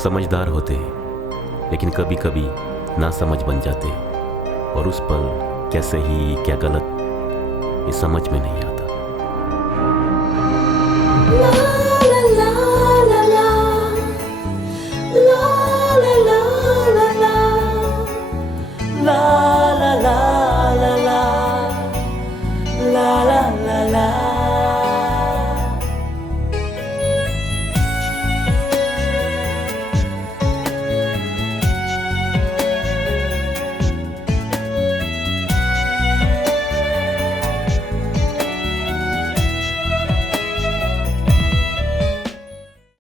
समझदार होते, लेकिन कभी कभी ना समझ बन जाते, और उस पल क्या सही क्या गलत ये समझ में नहीं आता। La la la la la, la la la la la, la